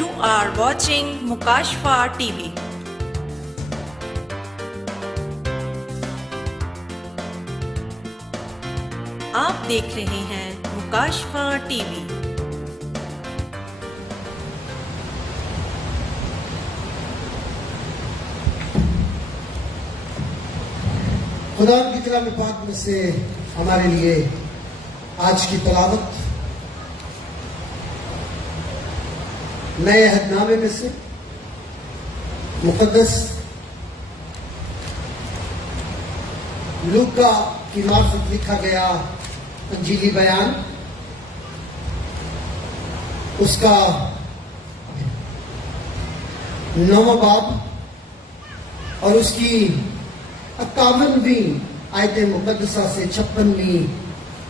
You are watching Mukashfa TV. آپ دیکھ رہے ہیں مکاشفہ ٹی وی۔ خدا کی کلام پاک میں سے ہمارے لیے آج کی تلاوت نئے عہد نامے میں سے مقدس لوکا کی معرفت لکھا گیا انجیلی بیان، اس کا 9واں باب اور اس کی 51ویں آیت مقدسہ سے 56ویں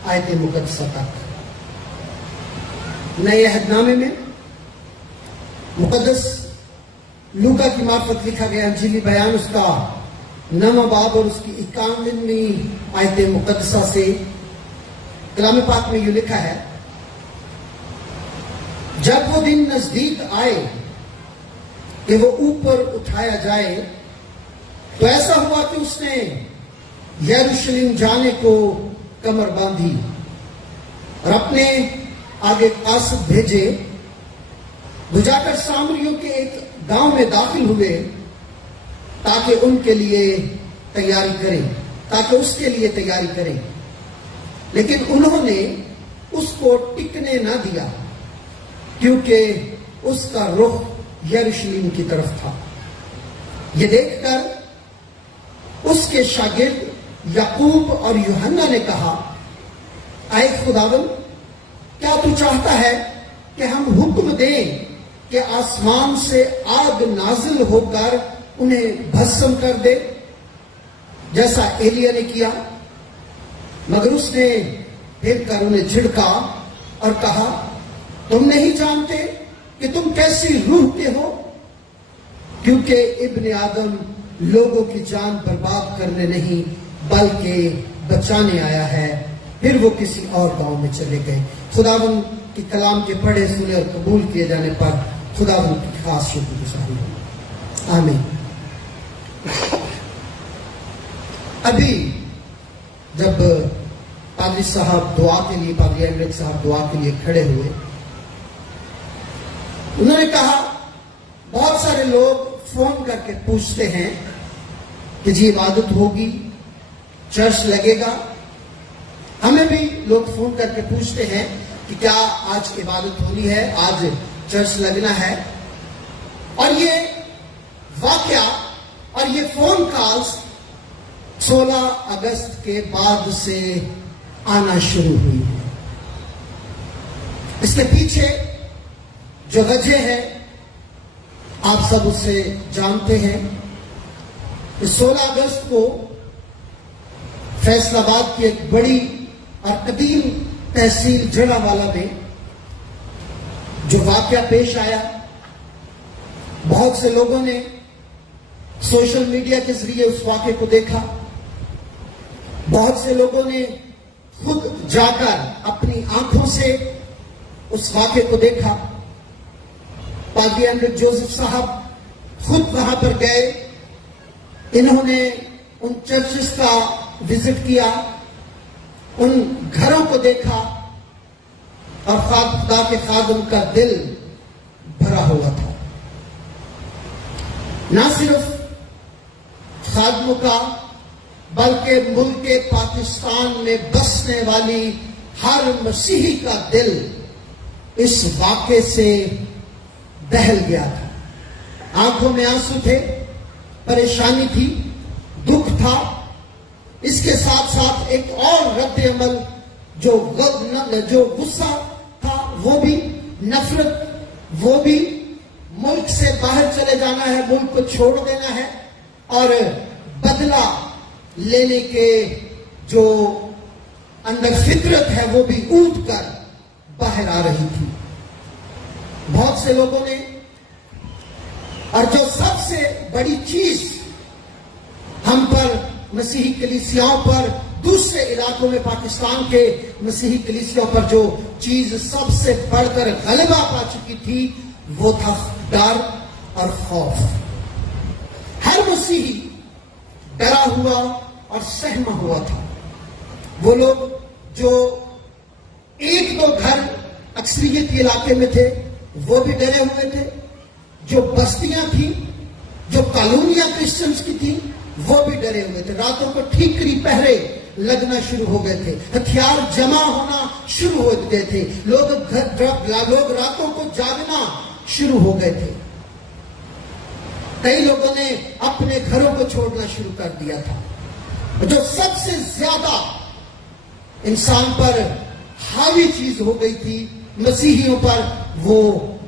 آیت مقدسہ تک۔ نئے عہد نامے میں مقدس لوکا کی معرفت لکھا گیا انجیلی بیان، اس کا 9واں باب اور اس کی 51ویں آیت مقدسہ سے کلام پاک میں یہ لکھا ہے: جب وہ دن نزدیک آئے کہ وہ اوپر اٹھایا جائے تو ایسا ہوا کہ اس نے یروشلم جانے کو کمر باندھی اور اپنے آگے قاصد بھیجے، وہ جا کر سامریوں کے ایک گاؤں میں داخل ہوئے تاکہ ان کے لیے تیاری کریں، تاکہ اس کے لیے تیاری کریں، لیکن انہوں نے اس کو ٹکنے نہ دیا کیونکہ اس کا رخ یروشلم کی طرف تھا۔ یہ دیکھ کر اس کے شاگرد یعقوب اور یوحنا نے کہا: اے خداوند، کیا تو چاہتا ہے کہ ہم حکم دیں کہ آسمان سے آگ نازل ہو کر انہیں بھسم کر دے، جیسا ایلیا نے کیا؟ مگر اس نے پھر کر انہیں جھڑکا اور کہا: تم نہیں جانتے کہ تم کیسی روح کے ہو، کیونکہ ابن آدم لوگوں کی جان برباد کرنے نہیں بلکہ بچانے آیا ہے۔ پھر وہ کسی اور گاؤں میں چلے گئے۔ خداوند کی کلام کے پڑھے سنے اور قبول کیے جانے پر خداوند کی خاص شکر گزاری ہو۔ آمین۔ ابھی جب پادری صاحب دعا کے لیے، پادری ایمرک صاحب دعا کے لیے کھڑے ہوئے، انہوں نے کہا بہت سارے لوگ فون کر کے پوچھتے ہیں کہ جی عبادت ہوگی، چرچ لگے گا۔ ہمیں بھی لوگ فون کر کے پوچھتے ہیں کہ کیا آج عبادت ہونی ہے، آج چرچ لگنا ہے۔ اور یہ واقعہ اور یہ فون کالز 16 اگست کے بعد سے آنا شروع ہوئی ہے۔ اس کے پیچھے جو وجہ ہے آپ سب اسے جانتے ہیں۔ 16 اگست کو فیصل آباد کی ایک بڑی اور قدیم تحصیل جڑاوالا میں جو واقعہ پیش آیا، بہت سے لوگوں نے سوشل میڈیا کے ذریعے اس واقعے کو دیکھا، بہت سے لوگوں نے خود جا کر اپنی آنکھوں سے اس واقعے کو دیکھا۔ پادری ایمرک جوزف صاحب خود وہاں پر گئے، انہوں نے ان چرچز کا وزٹ کیا، ان گھروں کو دیکھا، اور خدا کے خادم کا دل بھرا ہوا تھا۔ نہ صرف خادموں کا بلکہ ملک پاکستان میں بسنے والی ہر مسیحی کا دل اس واقعے سے دہل گیا تھا۔ آنکھوں میں آنسو تھے، پریشانی تھی، دکھ تھا، اس کے ساتھ ساتھ ایک اور رد عمل جو غصہ تھا، وہ بھی نفرت، وہ بھی ملک سے باہر چلے جانا ہے، ملک کو چھوڑ دینا ہے، اور بدلہ لینے کے جو اندر فطرت ہے وہ بھی اونٹ کر باہر آ رہی تھی۔ بہت سے لوگوں نے، اور جو سب سے بڑی چیز ہم پر، مسیحی کلیسیاؤں پر، دوسرے علاقوں میں پاکستان کے مسیحی کلیسیوں پر جو چیز سب سے بڑھ کر غلبہ پا چکی تھی، وہ تھا ڈر اور خوف. ہر مسیحی ڈرا ہوا اور سہما ہوا تھا. وہ لوگ جو ایک دو گھر اکثریت کے علاقے میں تھے وہ بھی ڈرے ہوئے تھے. جو بستیاں تھیں، جو کالونیاں کرسچنز کی تھیں، وہ بھی ڈرے ہوئے تھے. راتوں کو ٹھیکری پہرے لگنا شروع ہو گئے تھے. ہتھیار جمع ہونا شروع ہو گئے تھے. لوگ راتوں کو جاگنا شروع ہو گئے تھے. کئی لوگوں نے اپنے گھروں کو چھوڑنا شروع کر دیا تھا. جو سب سے زیادہ انسان پر حاوی چیز ہو گئی تھی مسیحیوں پر، وہ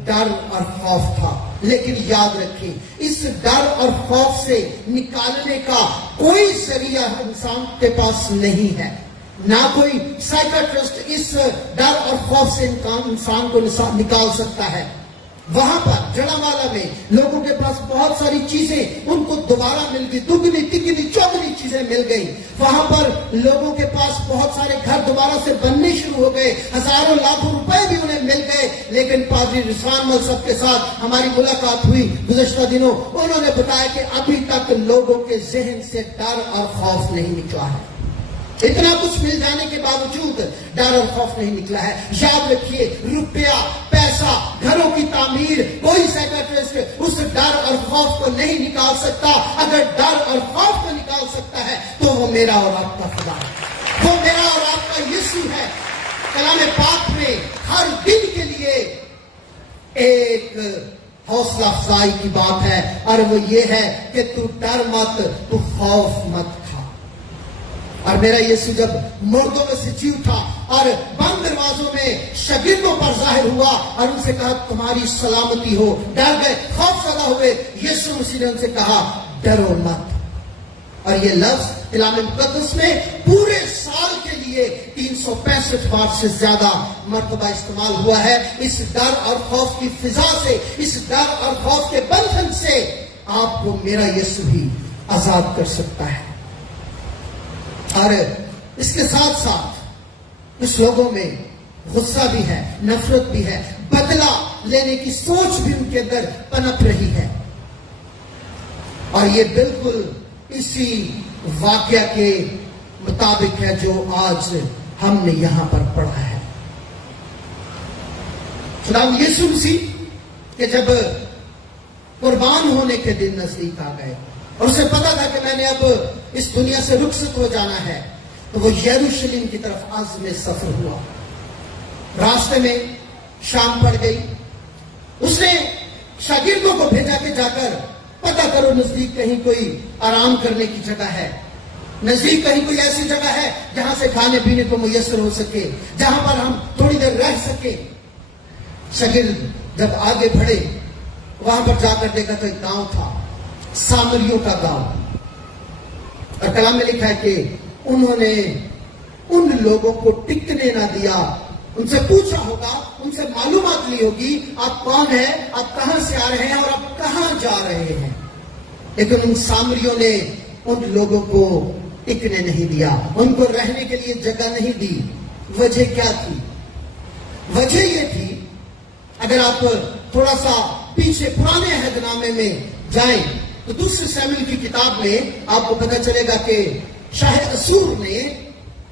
ڈر اور خوف تھا. لیکن یاد رکھیں، اس ڈر اور خوف سے نکالنے کا کوئی ذریعہ انسان کے پاس نہیں ہے. نہ کوئی سائیکٹرسٹ اس ڈر اور خوف سے انسان کو نکال سکتا ہے. وہاں پر جڑامالا میں لوگوں کے پاس بہت ساری چیزیں ان کو دوبارہ مل گئی، دگنی تگنی چوگنی چیزیں مل گئی. وہاں پر لوگوں کے پاس بہت سارے گھر دوبارہ سے بننے شروع ہو گئے، ہزاروں لاکھوں روپے بھی انہیں مل گئے. لیکن پادری رضوان ملصب کے ساتھ ہماری ملاقات ہوئی گزشتہ دنوں. انہوں نے بتایا کہ ابھی تک لوگوں کے ذہن سے ڈر اور خوف نہیں نکلا ہے. اتنا کچھ مل جانے کے باوجود ڈر اور خوف نہیں نکلا ہے. یاد رکھیے، روپیہ، پیسہ، گھروں کی تعمیر، کوئی سائیکٹرسٹ اس ڈر اور خوف کو نہیں نکال سکتا. اگر ڈر اور خوف کو نکال سکتا ہے تو وہ میرا اور آپ کا خدا ہے، وہ میرا اور آپ کا یسوع ہے. کلام پاک میں ہر دن کے لیے ایک حوصلہ افزائی کی بات ہے، اور وہ یہ ہے کہ تو ڈر مت، تو خوف مت. اور میرا یسوع جب مردوں میں سے جی اٹھا اور بند دروازوں میں شاگردوں پر ظاہر ہوا اور ان سے کہا تمہاری سلامتی ہو، ڈر گئے، خوف زدہ ہوئے. یسوع مسیح نے ان سے کہا ڈرو مت. اور یہ لفظ کلام مقدس میں پورے سال کے لیے 365 بار سے زیادہ مرتبہ استعمال ہوا ہے. اس ڈر اور خوف کی فضا سے، اس ڈر اور خوف کے بندھن سے آپ کو میرا یسوع ہی آزاد کر سکتا ہے. اور اس کے ساتھ ساتھ کچھ لوگوں میں غصہ بھی ہے، نفرت بھی ہے، بدلہ لینے کی سوچ بھی ان کے اندر پنپ رہی ہے. اور یہ بالکل اسی واقعہ کے مطابق ہے جو آج ہم نے یہاں پر پڑھا ہے. خداوند یسوع مسیح کہ جب قربان ہونے کے دن نزدیک آ گئے اور اسے پتا تھا کہ میں نے اب اس دنیا سے رخصت ہو جانا ہے، تو وہ یروشلم کی طرف عزم سفر ہوا. راستے میں شام پڑ گئی. اس نے شاگردوں کو بھیجا کہ جا کر پتہ کرو نزدیک کہیں کوئی آرام کرنے کی جگہ ہے، نزدیک کہیں کوئی ایسی جگہ ہے جہاں سے کھانے پینے کو میسر ہو سکے، جہاں پر ہم تھوڑی دیر رہ سکے. شاگرد جب آگے بڑھے وہاں پر جا کر دیکھا تو ایک گاؤں تھا، سامریوں کا گاؤں. اور کلام میں لکھا ہے کہ انہوں نے ان لوگوں کو ٹکنے نہ دیا. ان سے پوچھا ہوگا، ان سے معلومات لی ہوگی آپ کون ہیں، آپ کہاں سے آ رہے ہیں اور آپ کہاں جا رہے ہیں. لیکن ان سامریوں نے ان لوگوں کو ٹکنے نہیں دیا، ان کو رہنے کے لیے جگہ نہیں دی. وجہ کیا تھی؟ وجہ یہ تھی، اگر آپ تھوڑا سا پیچھے پرانے عہد نامے میں جائیں تو دوسرے سیموئیل کی کتاب میں آپ کو پتہ چلے گا کہ شاہ اسور نے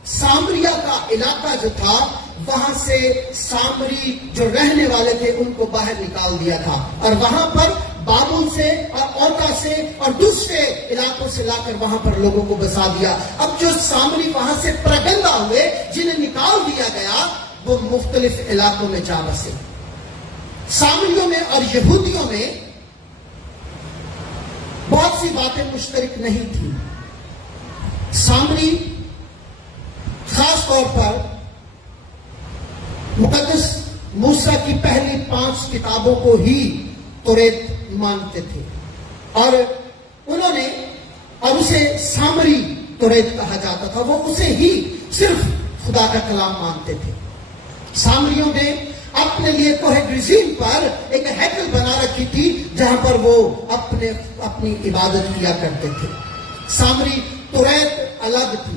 سامریا کا علاقہ جو تھا وہاں سے سامری جو رہنے والے تھے ان کو باہر نکال دیا تھا، اور وہاں پر بابل سے اور اوٹا سے اور دوسرے علاقوں سے لا کر وہاں پر لوگوں کو بسا دیا. اب جو سامری وہاں سے پرگندہ ہوئے، جنہیں نکال دیا گیا، وہ مختلف علاقوں میں جا بسے. سامریوں میں اور یہودیوں میں بہت سی باتیں مشترک نہیں تھی. سامری خاص طور پر مقدس موسیٰ کی پہلی 5 کتابوں کو ہی توریت مانتے تھے، اور انہوں نے، اور اسے سامری توریت کہا جاتا تھا، وہ اسے ہی صرف خدا کا کلام مانتے تھے. سامریوں نے اپنے لیے کوہ گریزیم پر ایک ہیکل بنا رکھی تھی جہاں پر وہ اپنی عبادت کیا کرتے تھے. سامری توریت الگ تھی.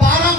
12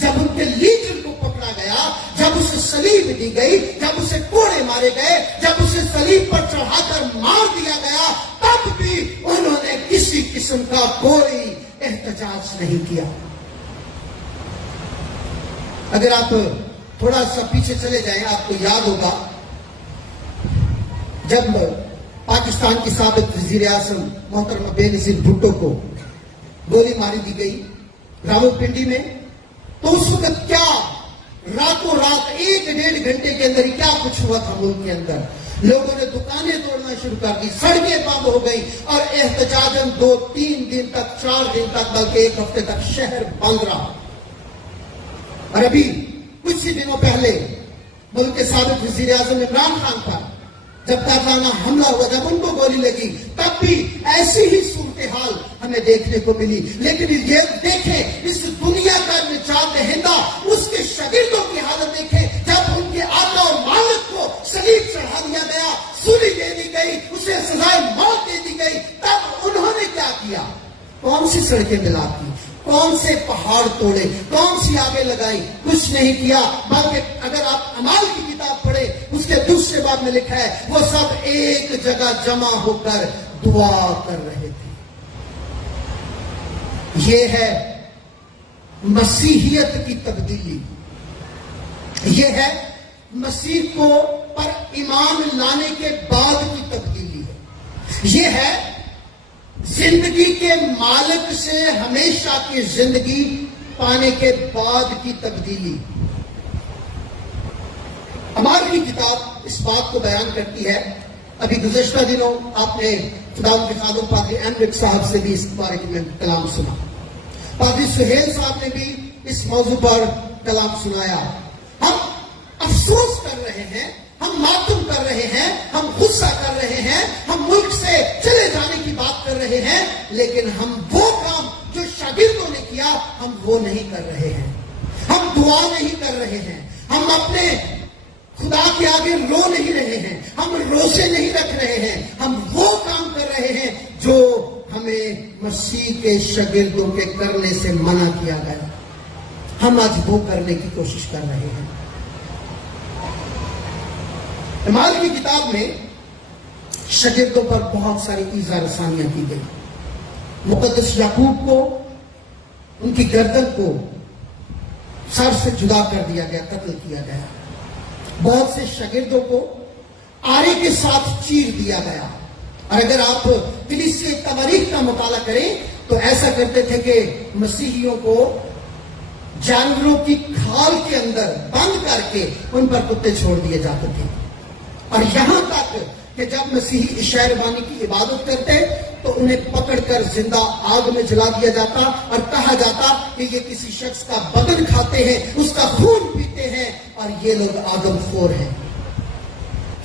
جب ان کے لیڈر کو پکڑا گیا، جب اسے صلیب دی گئی، جب اسے کوڑے مارے گئے، جب اسے صلیب پر چڑھا کر مار دیا گیا، تب بھی انہوں نے کسی قسم کا کوئی احتجاج نہیں کیا۔ اگر آپ تھوڑا سا پیچھے چلے جائیں، آپ کو یاد ہوگا جب پاکستان کی سابق وزیر اعظم محترمہ بے نظیر بھٹو کو گولی ماری دی گئی راولپنڈی میں، تو اس وقت کیا راتوں رات 1-1.5 گھنٹے کے اندر ہی کیا کچھ ہوا تھا ملک کے اندر۔ لوگوں نے دکانیں توڑنا شروع کر دی، سڑکیں بند ہو گئی، اور احتجاجاً 2-3 دن تک، 4 دن تک، بلکہ 1 ہفتے تک شہر بند رہا۔ اور ابھی کچھ ہی دنوں پہلے ملک کے سابق وزیر اعظم عمران خان پر جب کارخانہ حملہ ہوا، جب ان کو گولی لگی، تب بھی ایسی ہی صورتحال ہمیں دیکھنے کو ملی۔ لیکن یہ دیکھیں، اس دنیا کا نجات دہندہ، اس کے شاگردوں کی حالت دیکھیں، جب ان کے آقا اور مالک کو صلیب چڑھا دیا گیا، سولی دے دی گئی، اسے سزائے موت دے دی گئی، تب انہوں نے کیا کیا؟ کون سی سڑکیں ملا کی، کون سے پہاڑ توڑے، کون سی آگے لگائی؟ کچھ نہیں کیا۔ بلکہ اگر آپ اعمال کی کتاب پڑھیں، اس کے دوسرے باب میں لکھا ہے وہ سب ایک جگہ جمع ہو کر دعا کر رہے تھے۔ یہ ہے مسیحیت کی تبدیلی، یہ ہے مسیح کو پر ایمان لانے کے بعد کی تبدیلی ہے، یہ ہے زندگی کے مالک سے ہمیشہ کی زندگی پانے کے بعد کی تبدیلی۔ اعمال کی کتاب اس بات کو بیان کرتی ہے۔ ابھی گزشتہ دنوں آپ نے خداوند کے خادم پادری ایمرک صاحب سے بھی اس بارے میں کلام سنا، پادری سہیل صاحب نے بھی اس موضوع پر کلام سنایا۔ ہم افسوس کر رہے ہیں، ہم ماتم کر رہے ہیں، ہم غصہ کر رہے ہیں، ہم ملک سے چلے جانے کی بات کر رہے ہیں، لیکن ہم وہ کام جو شاگردوں نے کیا ہم وہ نہیں کر رہے ہیں، ہم دعا نہیں کر رہے ہیں، ہم اپنے خدا کے آگے رو نہیں رہے ہیں، ہم روزے نہیں رکھ رہے ہیں، ہم وہ کام کر رہے ہیں جو ہمیں مسیح کے شاگردوں کے کرنے سے منع کیا گیا، ہم آج وہ کرنے کی کوشش کر رہے ہیں۔ اعمال کی کتاب میں شاگردوں پر بہت ساری ایذا رسانیاں کی گئی۔ مقدس یعقوب کو، ان کی گردن کو سر سے جدا کر دیا گیا، قتل کیا گیا۔ بہت سے شاگردوں کو آرے کے ساتھ چیر دیا گیا، اور اگر آپ کلیسیا تواریخ کا مطالعہ کریں تو ایسا کرتے تھے کہ مسیحیوں کو جانوروں کی کھال کے اندر بند کر کے ان پر کتے چھوڑ دیے جاتے تھے، اور یہاں تک کہ جب مسیحی عشاء ربانی کی عبادت کرتے تو انہیں پکڑ کر زندہ آگ میں جلا دیا جاتا اور کہا جاتا کہ یہ کسی شخص کا بدن کھاتے ہیں، اس کا خون پیتے ہیں، اور یہ لوگ آدم خور ہیں۔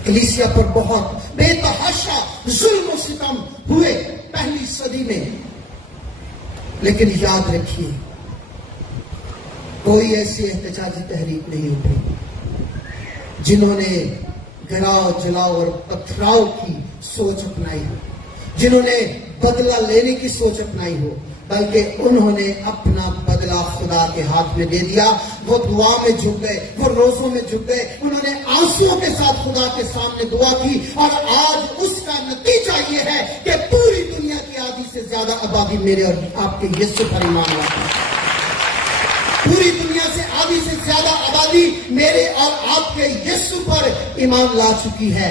کلیسیا پر بہت بے تحاشا ظلم و ستم ہوئے پہلی صدی میں، لیکن یاد رکھیے کوئی ایسی احتجاجی تحریک نہیں اٹھی جنہوں نے گراؤ جلاؤ اور پتھراؤ کی سوچ اپنائی ہو، جنہوں نے بدلہ لینے کی سوچ اپنائی ہو، بلکہ انہوں نے اپنا بدلہ خدا کے ہاتھ میں دے دیا۔ وہ دعا میں جھک گئے، وہ روزوں میں جھک گئے، انہوں نے آنسوؤں کے ساتھ خدا کے سامنے دعا کی، اور آج اس کا نتیجہ یہ ہے کہ پوری دنیا کی آدھی سے زیادہ آبادی میرے اور آپ کے یسوع پر ایمان لاتی ہے۔ پوری دنیا سے آدھی سے زیادہ آبادی میرے اور آپ کے یسوع پر ایمان لا چکی ہے،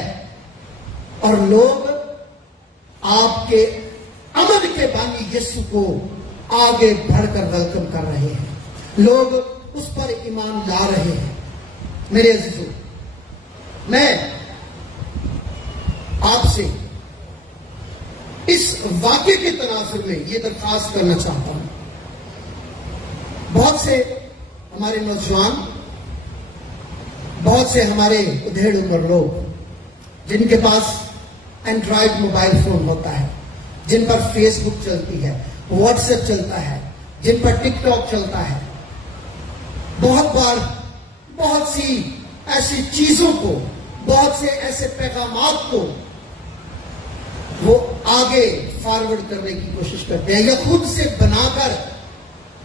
اور لوگ آپ کے امن کے بانی یسوع کو آگے بڑھ کر ویلکم کر رہے ہیں، لوگ اس پر ایمان لا رہے ہیں۔ میرے عزیزو، میں آپ سے اس واقعے کے تناظر میں یہ درخواست کرنا چاہتا ہوں، بہت سے ہمارے نوجوان، بہت سے ہمارے ادھیڑ عمر لوگ جن کے پاس اینڈرائڈ موبائل فون ہوتا ہے، جن پر فیس بک چلتی ہے، واٹس ایپ چلتا ہے، جن پر ٹک ٹاک چلتا ہے، بہت بار بہت سی ایسی چیزوں کو، بہت سے ایسے پیغامات کو وہ آگے فارورڈ کرنے کی کوشش کرتے ہیں، یا خود سے بنا کر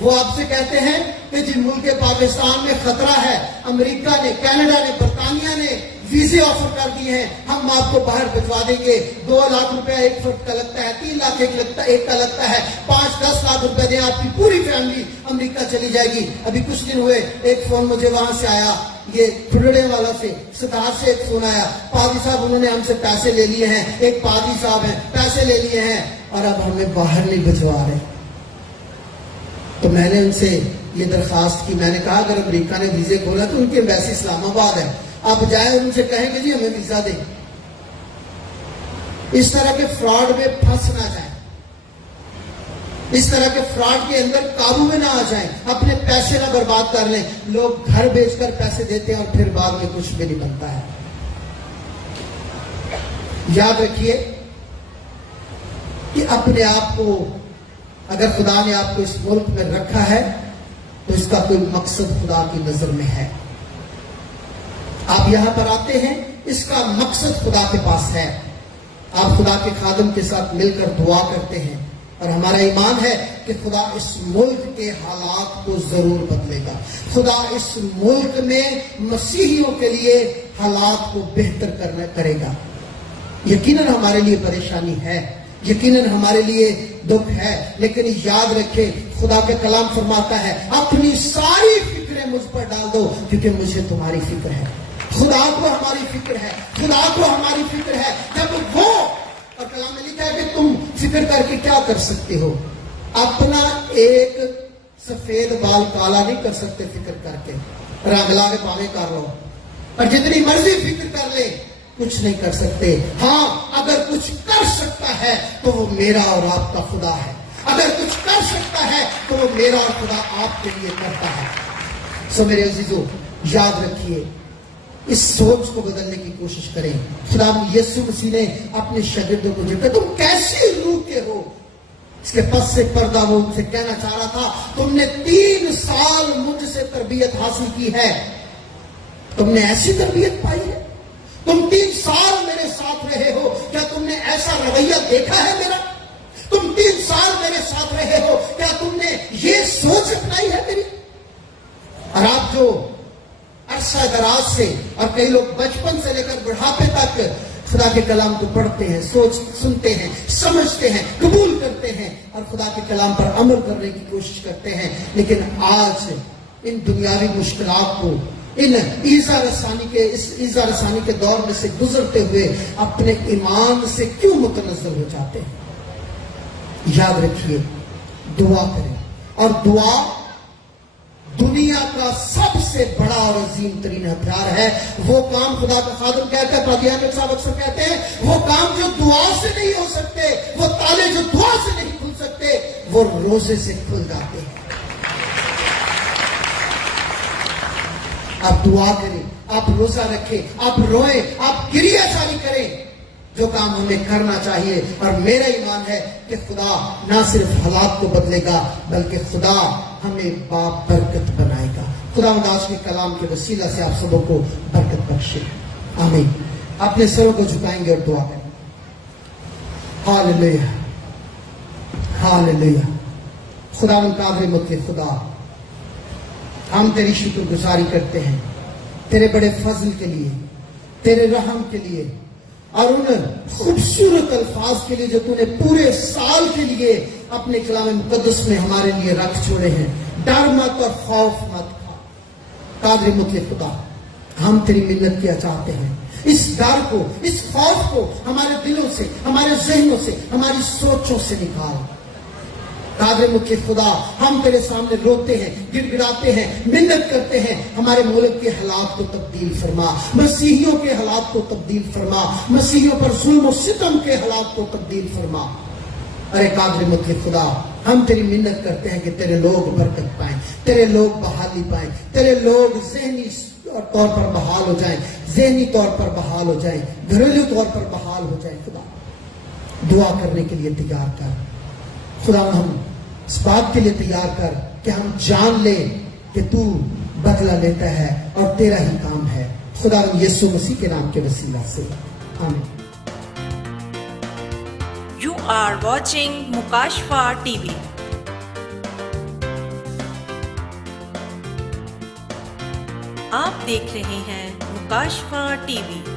وہ آپ سے کہتے ہیں کہ جی ملک پاکستان میں خطرہ ہے، امریکہ نے، کینیڈا نے، برطانیہ نے ویزے آفر کر دیے ہیں، ہم آپ کو باہر بھجوا دیں گے، 2 لاکھ روپے ایک فرد کا لگتا ہے، 3 لاکھ ایک کا لگتا ہے، 5-10 لاکھ روپے دیں، آپ کی پوری فیملی امریکہ چلی جائے گی۔ ابھی کچھ دن ہوئے ایک فون مجھے وہاں سے آیا، یہ کھڑڑے والا سے، ستار سے ایک فون آیا، پادری صاحب انہوں نے ہم سے پیسے لے لیے ہیں، ایک پادری صاحب ہیں، پیسے لے لیے ہیں اور اب ہمیں باہر نہیں بھجوا رہے۔ تو میں نے ان سے یہ درخواست کی، میں نے کہا اگر امریکہ نے ویزے کھولا تو ان کے ایمبیسی اسلام آباد ہے، آپ جائیں ان سے کہیں کہ جی ہمیں ویزا دیں۔ اس طرح کے فراڈ میں پھنس نہ جائیں، اس طرح کے فراڈ کے اندر قابو میں نہ آ جائیں، اپنے پیسے نہ برباد کر لیں۔ لوگ گھر بیچ کر پیسے دیتے ہیں اور پھر بعد میں کچھ بھی نہیں بنتا ہے۔ یاد رکھیے کہ اپنے آپ کو، اگر خدا نے آپ کو اس ملک میں رکھا ہے تو اس کا کوئی مقصد خدا کی نظر میں ہے۔ آپ یہاں پر آتے ہیں، اس کا مقصد خدا کے پاس ہے۔ آپ خدا کے خادم کے ساتھ مل کر دعا کرتے ہیں اور ہمارا ایمان ہے کہ خدا اس ملک کے حالات کو ضرور بدلے گا۔ خدا اس ملک میں مسیحیوں کے لیے حالات کو بہتر کرے گا۔ یقیناً ہمارے لیے پریشانی ہے، یقیناً ہمارے لیے دکھ ہے، لیکن یاد رکھیں خدا کے کلام فرماتا ہے اپنی ساری فکریں مجھ پر ڈال دو کیونکہ مجھے تمہاری فکر ہے۔ خدا کو ہماری فکر ہے، خدا کو ہماری فکر ہے۔ جب وہ، اور کلام میں لکھا ہے کہ تم فکر کر کے کیا کر سکتے ہو؟ اپنا ایک سفید بال کالا نہیں کر سکتے فکر کر کے، رنگ لا کے پاوے کر لو، اور جتنی مرضی فکر کر لے کچھ نہیں کر سکتے۔ ہاں اگر کچھ کر سکتا ہے تو وہ میرا اور آپ کا خدا ہے، اگر کچھ کر سکتا ہے تو وہ میرا اور خدا آپ کے لیے کرتا ہے۔ سو میرے عزیزو یاد رکھیے، اس سوچ کو بدلنے کی کوشش کریں۔ خدا یسوع مسیح نے اپنے شاگردوں کو جو کہ تم کیسی روح کے ہو، اس کے پس سے پردہ وہ ان سے کہنا چاہ رہا تھا تم نے 3 سال مجھ سے تربیت حاصل کی ہے، تم نے ایسی تربیت پائی ہے، تم 3 سال میرے ساتھ رہے ہو، کیا تم نے ایسا رویہ دیکھا ہے میرا؟ تم 3 سال میرے ساتھ رہے ہو، کیا تم نے یہ سوچ اپنائی ہے میری؟ اور آپ جو عرصہ دراز سے، اور کئی لوگ بچپن سے لے کر بڑھاپے تک خدا کے کلام کو پڑھتے ہیں، سنتے ہیں، سمجھتے ہیں، قبول کرتے ہیں اور خدا کے کلام پر عمل کرنے کی کوشش کرتے ہیں، لیکن آج ان دنیاوی مشکلات کو، ان ایذا رسانی کے دور میں سے گزرتے ہوئے اپنے ایمان سے کیوں متنزل ہو جاتے ہیں؟ یاد رکھیے، دعا کریں، اور دعا دنیا کا سب سے بڑا اور عظیم ترین ہتھیار ہے۔ وہ کام خدا کا خادم کہتا ہے، قادیانی صاحب اکثر کہتے ہیں، وہ کام جو دعا سے نہیں ہو سکتے، وہ تالے جو دعا سے نہیں کھل سکتے، وہ روزے سے کھل جاتے ہیں۔ آپ دعا کریں، آپ روزہ رکھیں، آپ روئیں، آپ گریہ جاری کریں، جو کام ہمیں کرنا چاہیے۔ اور میرا ایمان ہے کہ خدا نہ صرف حالات کو بدلے گا بلکہ خدا ہمیں برکت بنائے گا۔ خدا آج کے کلام کے وسیلہ سے آپ سبوں کو برکت بخشے، آمین۔ اپنے سروں کو جھکائیں گے اور دعا کریں۔ ہاللیلویا، ہاللیلویا۔ خدا قادر مطلق خدا، ہم تیری شکر گزاری کرتے ہیں تیرے بڑے فضل کے لیے، تیرے رحم کے لیے، اور ان خوبصورت الفاظ کے لیے جو تو نے پورے سال کے لیے اپنے کلام مقدس میں ہمارے لیے رکھ چھوڑے ہیں۔ ڈر مت اور خوف مت کھا۔ قادر مطلق خدا، ہم تیری منت کیا چاہتے ہیں، اس ڈر کو، اس خوف کو ہمارے دلوں سے، ہمارے ذہنوں سے، ہماری سوچوں سے نکال۔ قادر مطلق خدا، ہم تیرے سامنے روتے ہیں، گڑ گڑاتے ہیں، منت کرتے ہیں، ہمارے ملک کے حالات کو تبدیل فرما، مسیحیوں کے حالات کو تبدیل فرما، مسیحیوں پر ظلم و ستم کے حالات کو تبدیل فرما۔ ارے قادر مطلق خدا، ہم تیری منت کرتے ہیں کہ تیرے لوگ برکت پائیں، تیرے لوگ بحالی پائیں، تیرے لوگ ذہنی طور پر بحال ہو جائیں، ذہنی طور پر بحال ہو جائیں، گھریلو طور پر بحال ہو جائیں۔ خدا دعا کرنے کے لیے تیار کر، خدا ہم اس بات کے لیے تیار کر کہ ہم جان لیں کہ تو بدلہ لیتا ہے اور تیرا ہی کام ہے۔ خدا یسوع مسیح کے نام کے وسیلہ سے آمین۔ You are watching Mukashfa TV. آپ دیکھ رہے ہیں مکاشفہ ٹی وی۔